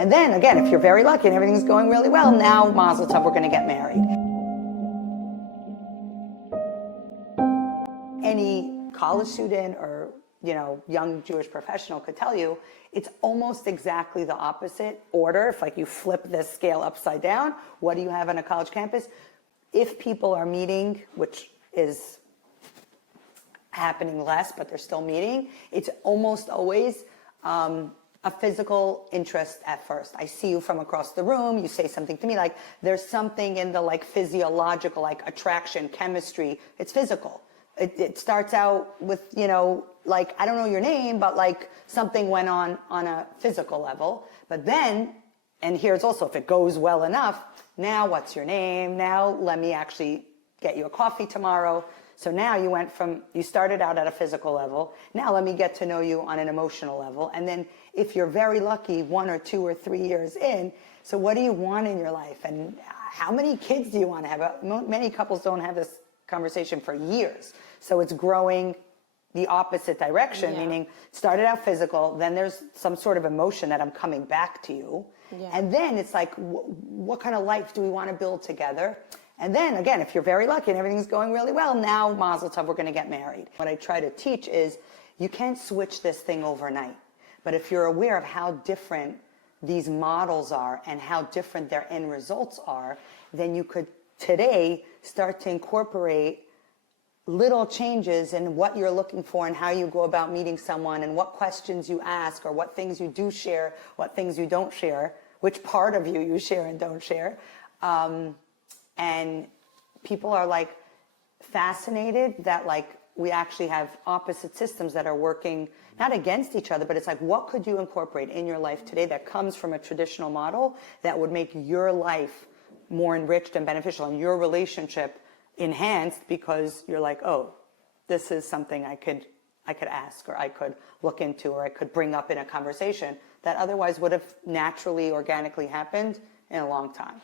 And then again, if you're very lucky and everything's going really well, now Mazel Tov, we're going to get married. Any college student or young Jewish professional could tell you it's almost exactly the opposite order. If like you flip this scale upside down, what do you have on a college campus? If people are meeting, which is happening less, but they're still meeting, it's almost always a physical interest at first. I see you from across the room, you say something to me, like there's something in the like physiological, like attraction, chemistry, it's physical. It starts out with, like, I don't know your name, but like something went on a physical level. But then, and here's also, if it goes well enough, now what's your name? Now let me actually get you a coffee tomorrow. So now you started out at a physical level. Now let me get to know you on an emotional level. And then if you're very lucky, 1 or 2 or 3 years in, so what do you want in your life? And how many kids do you want to have? Many couples don't have this conversation for years. So it's growing the opposite direction, meaning started out physical, then there's some sort of emotion that I'm coming back to you. Yeah. And then it's like, what kind of life do we want to build together? And then again, if you're very lucky and everything's going really well, now Mazel Tov, we're going to get married. What I try to teach is you can't switch this thing overnight. But if you're aware of how different these models are and how different their end results are, then you could today start to incorporate little changes in what you're looking for and how you go about meeting someone and what questions you ask or what things you do share, what things you don't share, which part of you share and don't share. And people are like fascinated that like we actually have opposite systems that are working not against each other, but it's like, what could you incorporate in your life today that comes from a traditional model that would make your life more enriched and beneficial and your relationship enhanced because you're like, oh, this is something I could ask or I could look into or I could bring up in a conversation that otherwise would have naturally, organically happened in a long time.